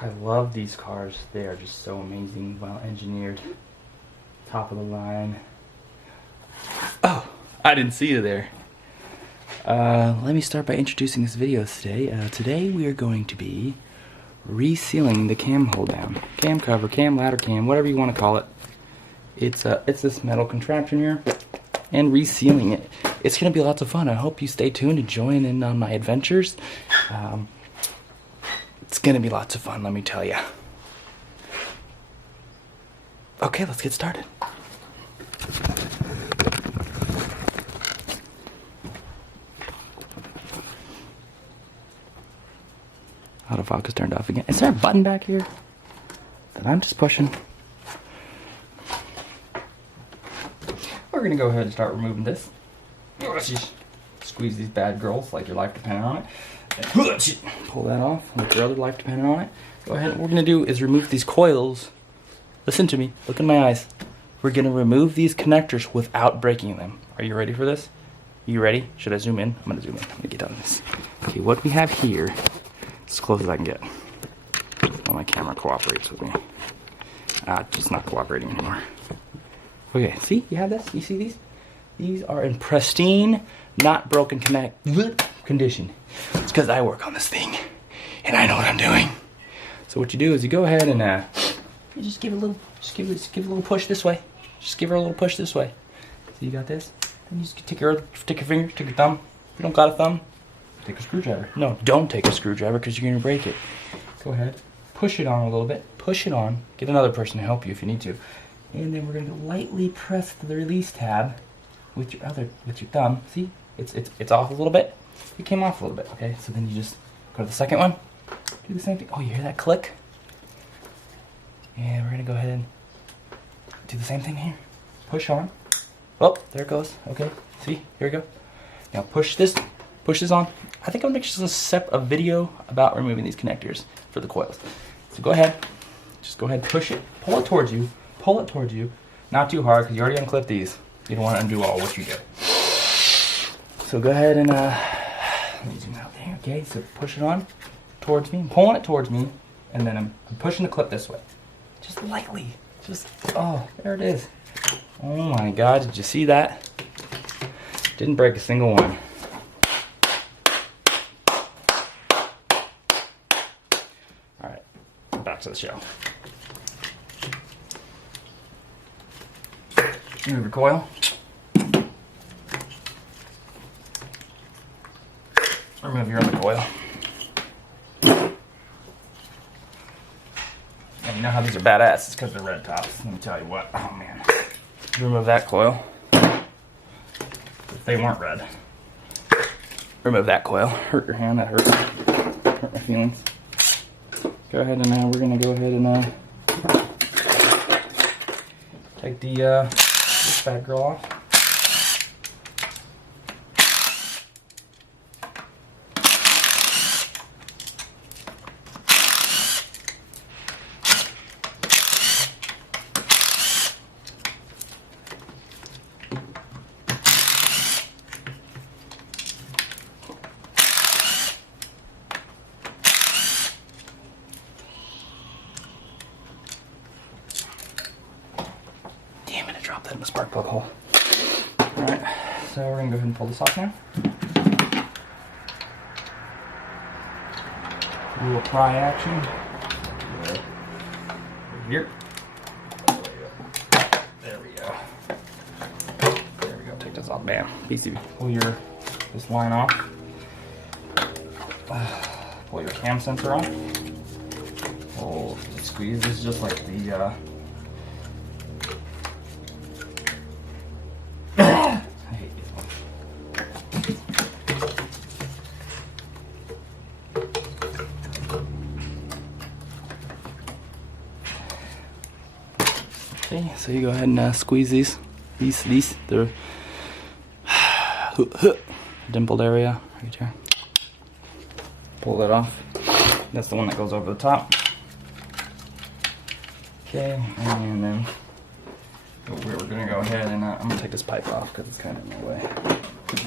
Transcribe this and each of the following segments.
I love these cars. They are just so amazing, well engineered. Top of the line. Oh, I didn't see you there. Let me start by introducing this video today. Today we are going to be resealing the cam hold down. Cam cover, cam ladder cam, whatever you want to call it. It's this metal contraption here. And resealing it. It's going to be lots of fun. I hope you stay tuned and join in on my adventures. It's going to be lots of fun, let me tell you. Okay, let's get started. Autofocus turned off again. Is there a button back here that I'm just pushing? We're going to go ahead and start removing this. Just squeeze these bad girls like your life depended on it. Pull that off like your other life depended on it. Go ahead. What we're going to do is remove these coils. Listen to me. Look in my eyes. We're going to remove these connectors without breaking them. Are you ready for this? You ready? Should I zoom in? I'm going to zoom in. I'm going to get on this. Okay, what we have here, as close as I can get. Well, my camera cooperates with me. It's just not cooperating anymore. Okay, see? You have this? You see these? These are in pristine, not broken condition. It's because I work on this thing, and I know what I'm doing. So what you do is you go ahead and you just give it a little, give it a little push this way. Just give her a little push this way. So you got this. Then you just take your finger, take your thumb. If you don't got a thumb, take a screwdriver. No, don't take a screwdriver because you're gonna break it. Go ahead, push it on a little bit. Push it on. Get another person to help you if you need to. And then we're going to lightly press the release tab with your thumb. See, it's off a little bit. It came off a little bit. Okay, so then you just go to the second one. Do the same thing. Oh, you hear that click? And we're going to go ahead and do the same thing here. Push on. Oh, there it goes. Okay, see, here we go. Now push this on. I think I'm going to make a video about removing these connectors for the coils. So go ahead. Just go ahead, push it, pull it towards you. Pull it towards you, not too hard because you already unclipped these. You don't want to undo all what you did. So go ahead and let me zoom out there. Okay, so push it on towards me, I'm pulling it towards me, and then I'm pushing the clip this way, just lightly. Just there it is. Oh my God, did you see that? Didn't break a single one. All right, back to the show. Remove your coil. Remove your other coil. And you know how these are badass? It's because they're red tops. Let me tell you what. Oh man. Remove that coil. If they weren't red. Remove that coil. Hurt your hand. That hurt. Hurt my feelings. Go ahead and we're gonna go ahead and take the this bad girl off. Drop that in the spark plug hole. Alright, so we're going to go ahead and pull this off now. A little pry action. Right here. There we go. There we go. Take this off. Bam. PCB. Pull this line off. Pull your cam sensor off. Oh, squeeze. This is just like the Okay, so you go ahead and squeeze these, the dimpled area right here. Pull that off. That's the one that goes over the top. Okay, and then we're gonna go ahead and I'm gonna take this pipe off because it's kind of in my way.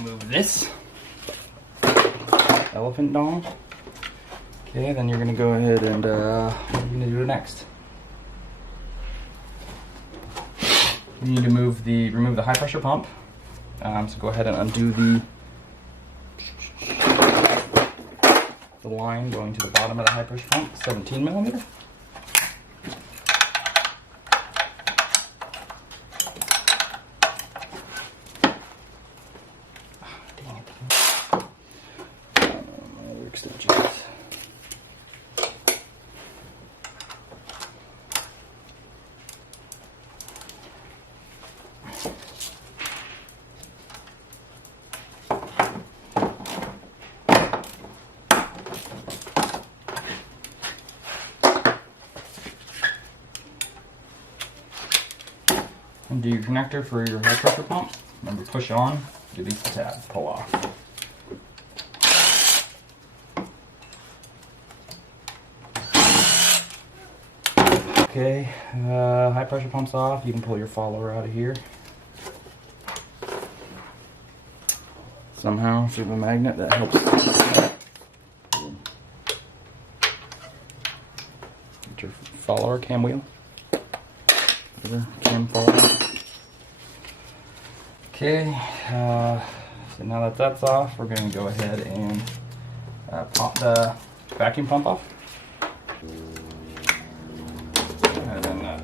Move this elephant dong. Okay, then you're gonna go ahead and what are you gonna do next? You need to remove the high pressure pump. So go ahead and undo the line going to the bottom of the high pressure pump, 17 millimeter. Dang it. Other extensions. Undo your connector for your high pressure pump. Remember, push on, release the tab, pull off. Okay, high pressure pump's off. You can pull your follower out of here. Somehow, through the magnet, that helps. Get your follower, cam wheel. Cam follower. Okay, so now that that's off, we're going to go ahead and pop the vacuum pump off. And then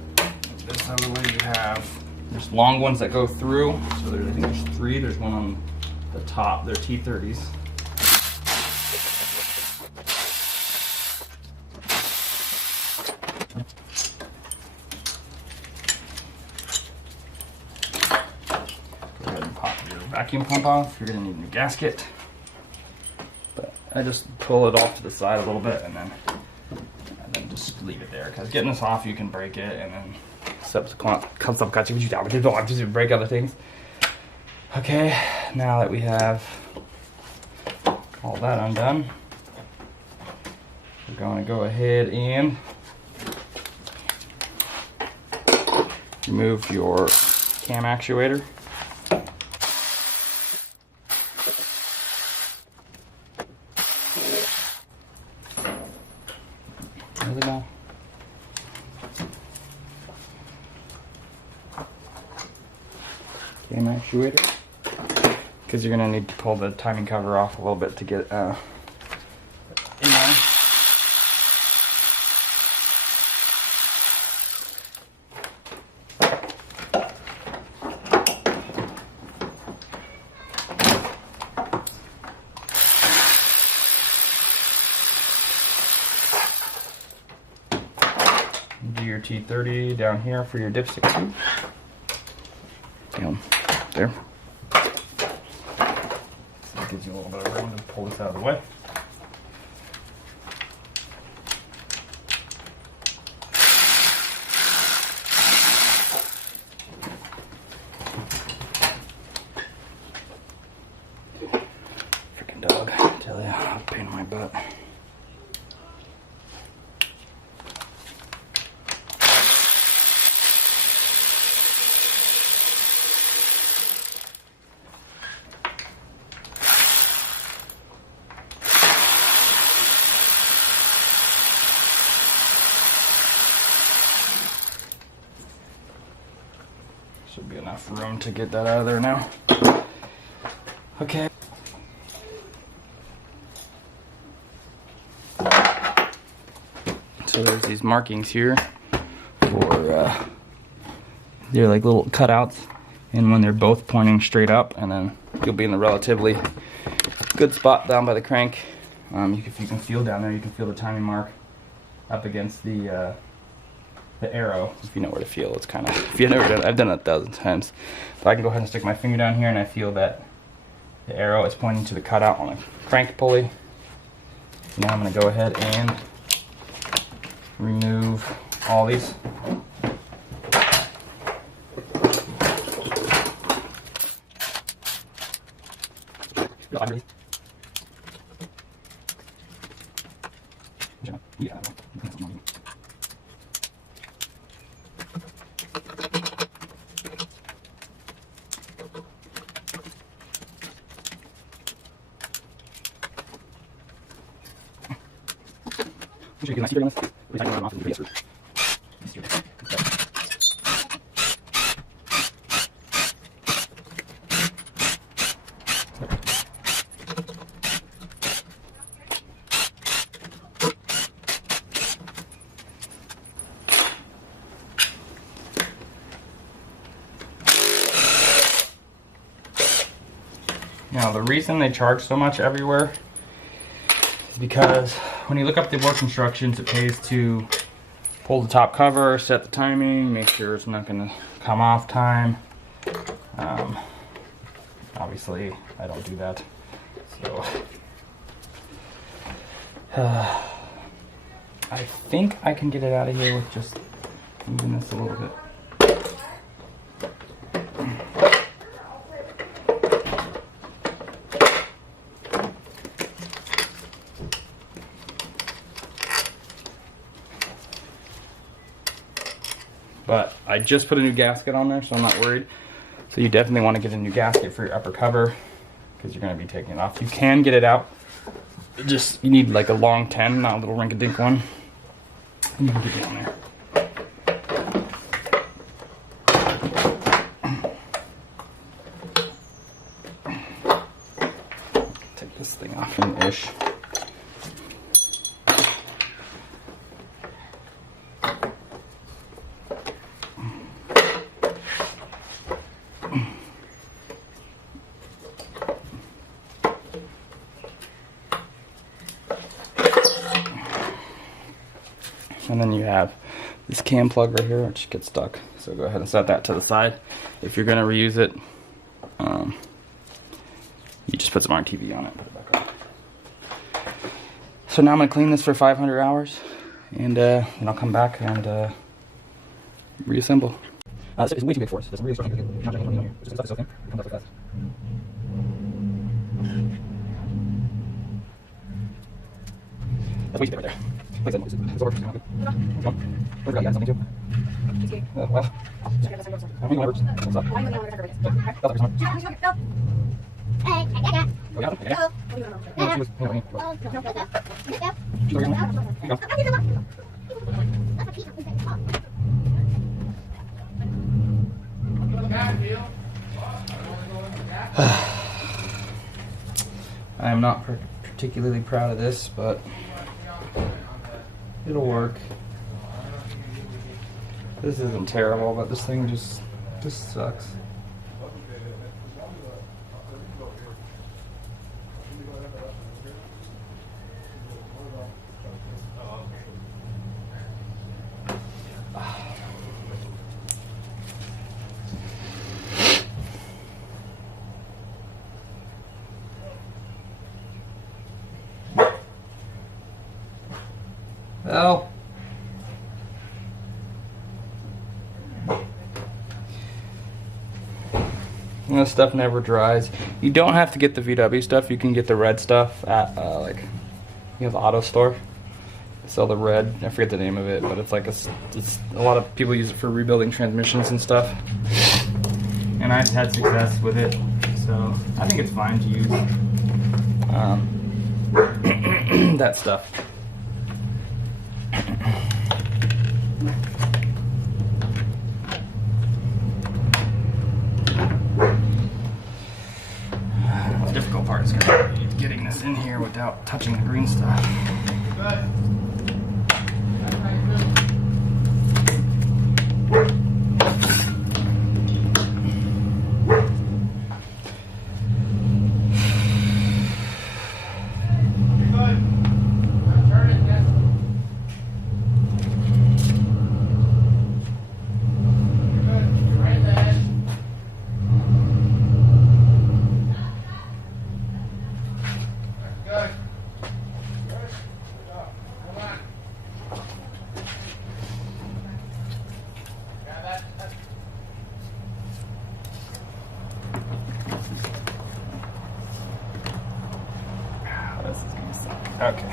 this other way you have, there's long ones that go through. So I think there's 3. There's one on the top. They're T30s. Vacuum pump off. You're going to need a new gasket, but I just pull it off to the side a little bit and then just leave it there, because getting this off you can break it and then subsequent break other things. Okay, now that we have all that undone, we're going to go ahead and remove your cam actuator. There we go. Cam actuator. Because you're going to need to pull the timing cover off a little bit to get in there. Do your T30 down here for your dipstick tube. Down there. So it gives you a little bit of room to pull this out of the way. Freaking dog, I tell you, a pain in my butt. Should be enough room to get that out of there now. Okay. So there's these markings here for, they're like little cutouts, and when they're both pointing straight up, and then you'll be in a relatively good spot down by the crank. If you can feel down there, you can feel the timing mark up against the arrow. If you know where to feel, it's kind of, if you've never done it, I've done it 1,000 times. But I can go ahead and stick my finger down here and I feel that the arrow is pointing to the cutout on the crank pulley. Now I'm going to go ahead and remove all these. Yeah. Now the reason they charge so much everywhere is because when you look up the work instructions, it pays to pull the top cover, set the timing, make sure it's not going to come off time. Obviously, I don't do that. So, I think I can get it out of here with just moving this a little bit. But I just put a new gasket on there, so I'm not worried. So you definitely want to get a new gasket for your upper cover because you're going to be taking it off. You can get it out. Just, you need like a long 10, not a little rink-a-dink one. And you can get it on there. Take this thing off an ish. And then you have this cam plug right here, which gets stuck. So go ahead and set that to the side. If you're going to reuse it, you just put some RTV on it and put it back on. So now I'm going to clean this for 500 hours, and then I'll come back and reassemble. It's way too big for us. There's really strong. It's okay. It comes up fast. That's way too big right there. Like I said, it's over. Come on. Where's it got? Something too? Well. I mean, whatever. What's up? I am not particularly proud of this, but it'll work. This isn't terrible, but this thing just sucks. Well, this stuff never dries. You don't have to get the VW stuff. You can get the red stuff at like, you know, the auto store. They sell the red. I forget the name of it, but it's like it's a lot of people use it for rebuilding transmissions and stuff. And I've had success with it, so I think it's fine to use that stuff. The difficult part is going to be getting this in here without touching the green stuff. Okay.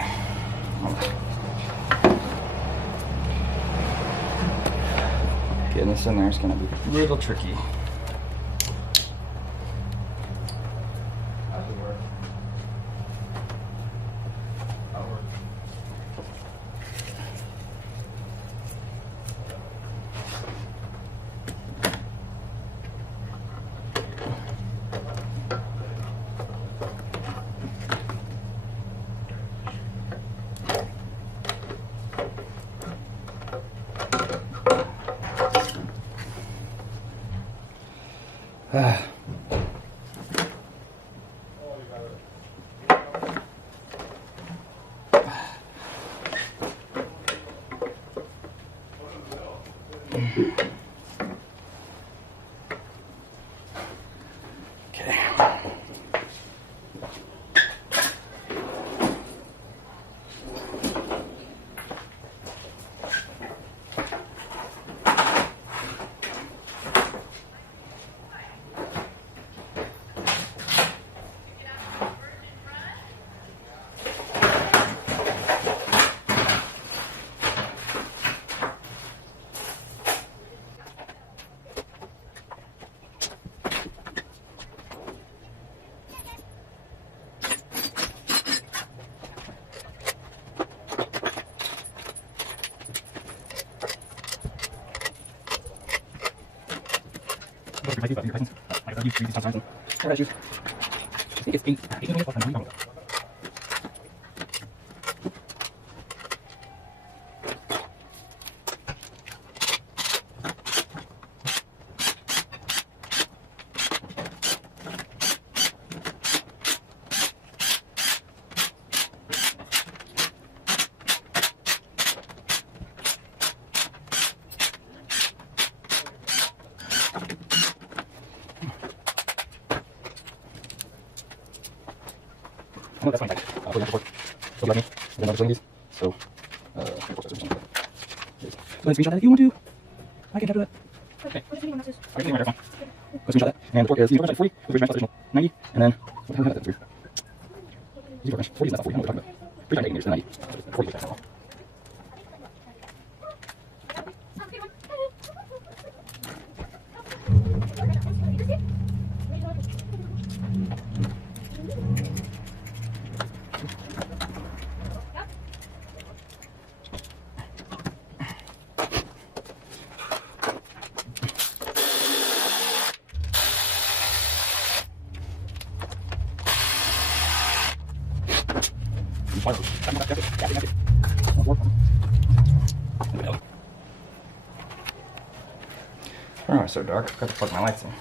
Getting this in there is going to be a little tricky. How's it work? That'll work. I use these sometimes. I got shoes. I think it's 8 millimeters plus than 9. No, that's fine. I'll put it on so let me. And then I'll just these. So, go ahead and screenshot that if you want to. I can capture that. Okay. Okay, right there, fine. Go screenshot that. And the torque is, easy 40, the bridge match additional 90, and then, what the hell is that? Easy torque match. 40 is not 40, I don't know what we're talking about. 3 times 8 meters, 90. 40 is that. Oh, it's so dark. I've got to plug my lights in.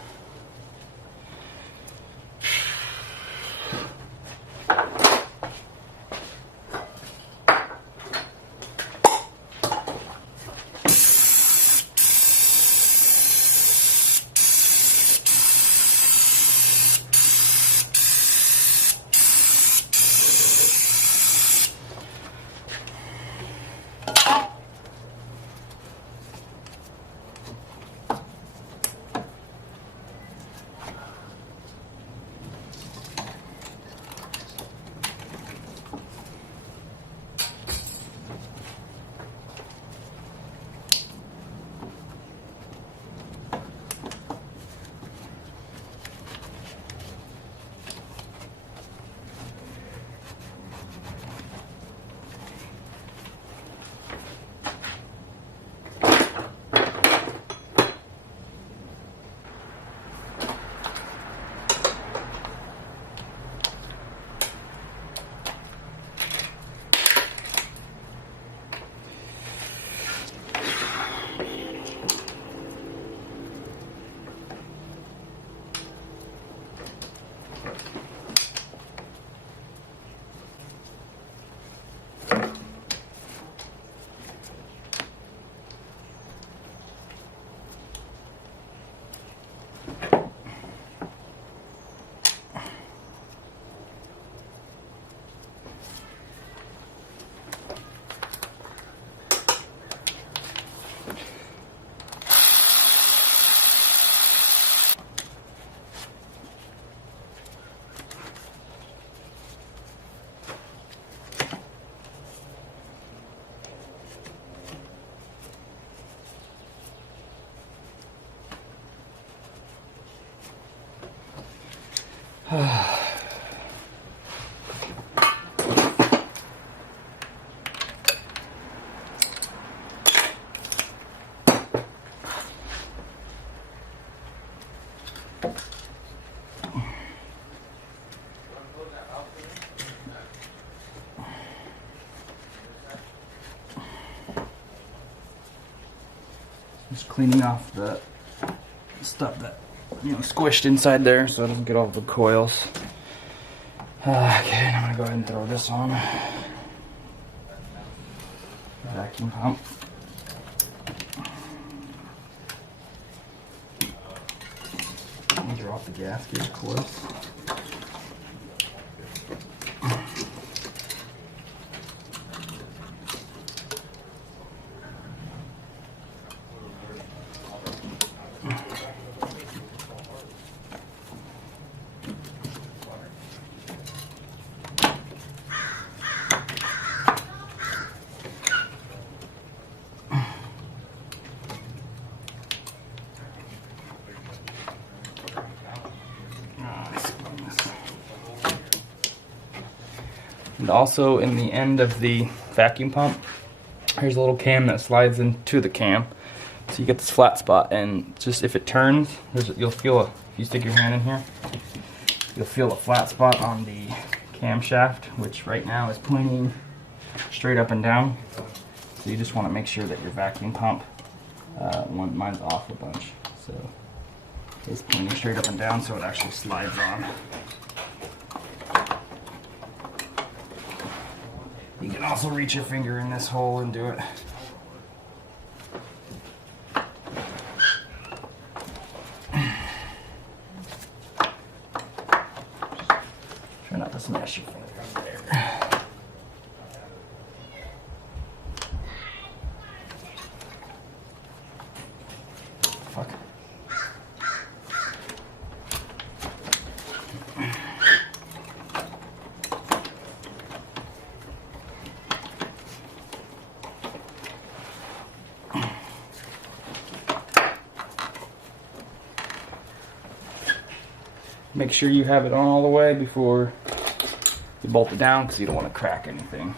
Just cleaning off the stuff that squished inside there so it doesn't get all the coils. Okay, and I'm gonna go ahead and throw this on. Vacuum pump. Drop the gasket, of course. And also in the end of the vacuum pump, here's a little cam that slides into the cam. So you get this flat spot, and just if it turns, you'll feel if you stick your hand in here, you'll feel a flat spot on the camshaft, which right now is pointing straight up and down. So you just want to make sure that your vacuum pump, mine's off a bunch, so it's pointing straight up and down so it actually slides on. You can also reach your finger in this hole and do it. Try not to smash your finger there. Fuck. Make sure you have it on all the way before you bolt it down, because you don't want to crack anything.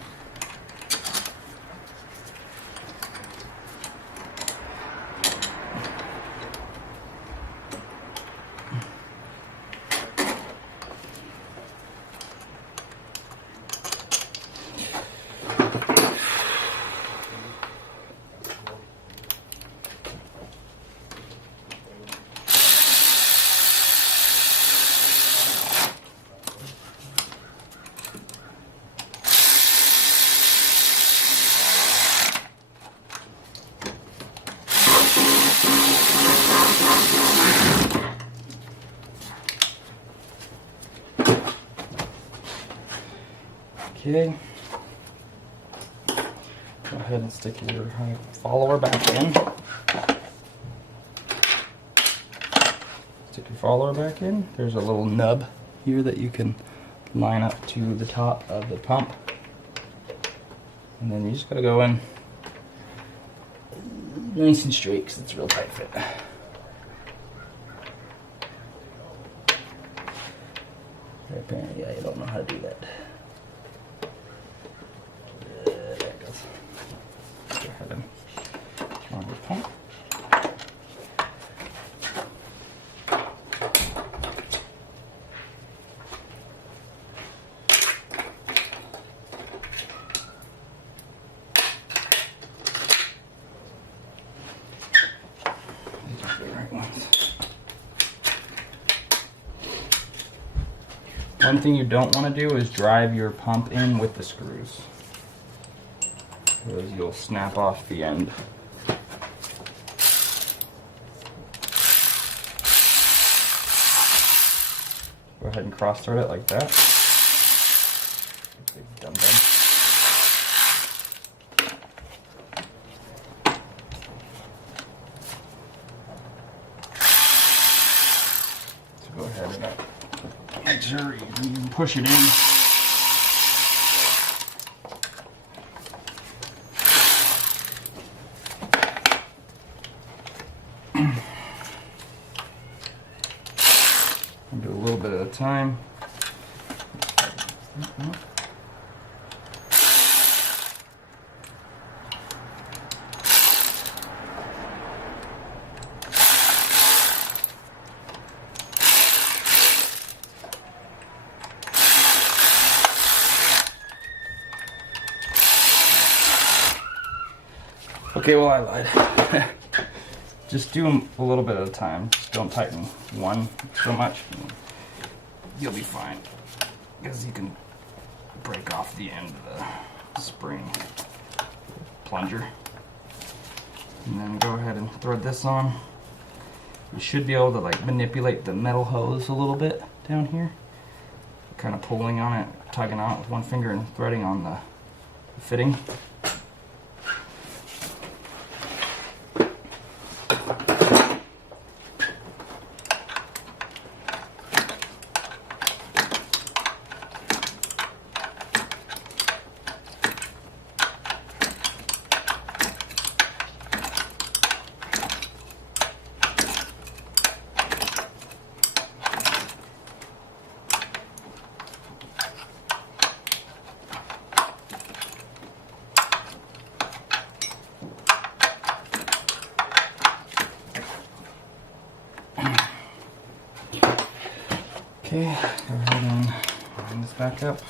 Okay, go ahead and stick your follower back in. Stick your follower back in. There's a little nub here that you can line up to the top of the pump. And then you just gotta go in nice and straight because it's a real tight fit. Apparently, I don't know how to do that. There it goes. Go ahead and turn on the pump. One thing you don't want to do is drive your pump in with the screws, because you'll snap off the end. Go ahead and cross thread it like that. Done. So go ahead and make sure you can push it in. Do a little bit at a time. Okay, well, I lied. just do them a little bit at a time. Just don't tighten one so much. You'll be fine, because you can break off the end of the spring plunger. And then go ahead and thread this on. You should be able to like manipulate the metal hose a little bit down here. Kind of pulling on it, tugging on it with one finger and threading on the fitting. Okay, go ahead and line this back up.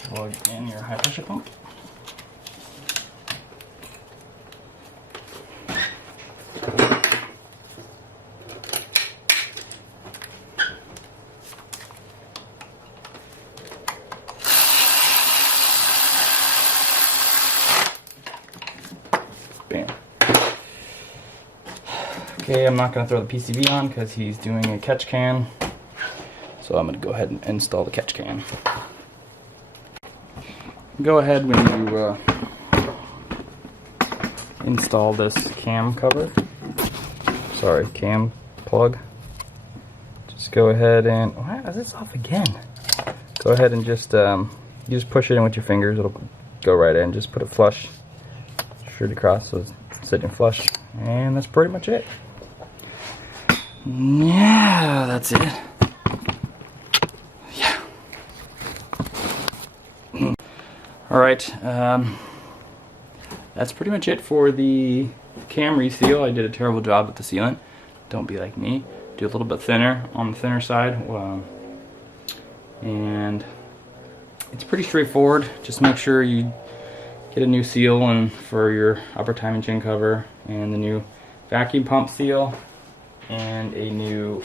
Plug in your high pressure pump. Bam. Okay, I'm not going to throw the PCB on because he's doing a catch can. So I'm going to go ahead and install the catch can. Go ahead when you install this cam cover. Sorry, cam plug. Just go ahead and... Why is this off again? Go ahead and just you just push it in with your fingers. It'll go right in. Just put it flush, straight across, so it's sitting flush. And that's pretty much it. Yeah, that's it. Yeah. Alright, that's pretty much it for the cam reseal. I did a terrible job with the sealant. Don't be like me. Do a little bit thinner on the thinner side. And it's pretty straightforward. Just make sure you get a new seal and for your upper timing chain cover, and the new vacuum pump seal, and a new...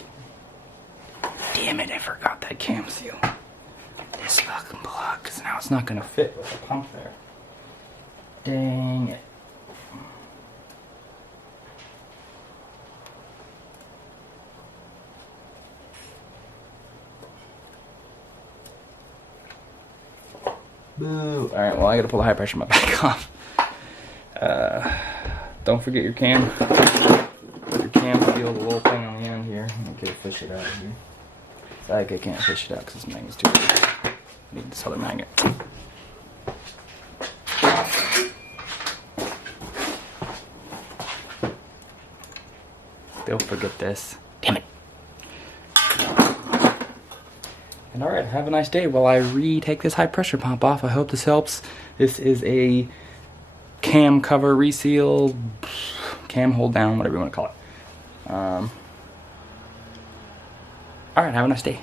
Damn it, I forgot that cam seal. This fucking plug, because now it's not going to fit with the pump there. Dang it. Boo. Alright, well I gotta pull the high pressure pump back off. Don't forget your cam. Put your cam seal, the little thing on the end here. Let me get it fish it out of here. I can't fish it out because this magnet's too big. I need this other magnet. Don't forget this. Damn it. And alright, have a nice day while I retake this high pressure pump off. I hope this helps. This is a cam cover reseal, cam hold down, whatever you want to call it. Alright, have a nice day.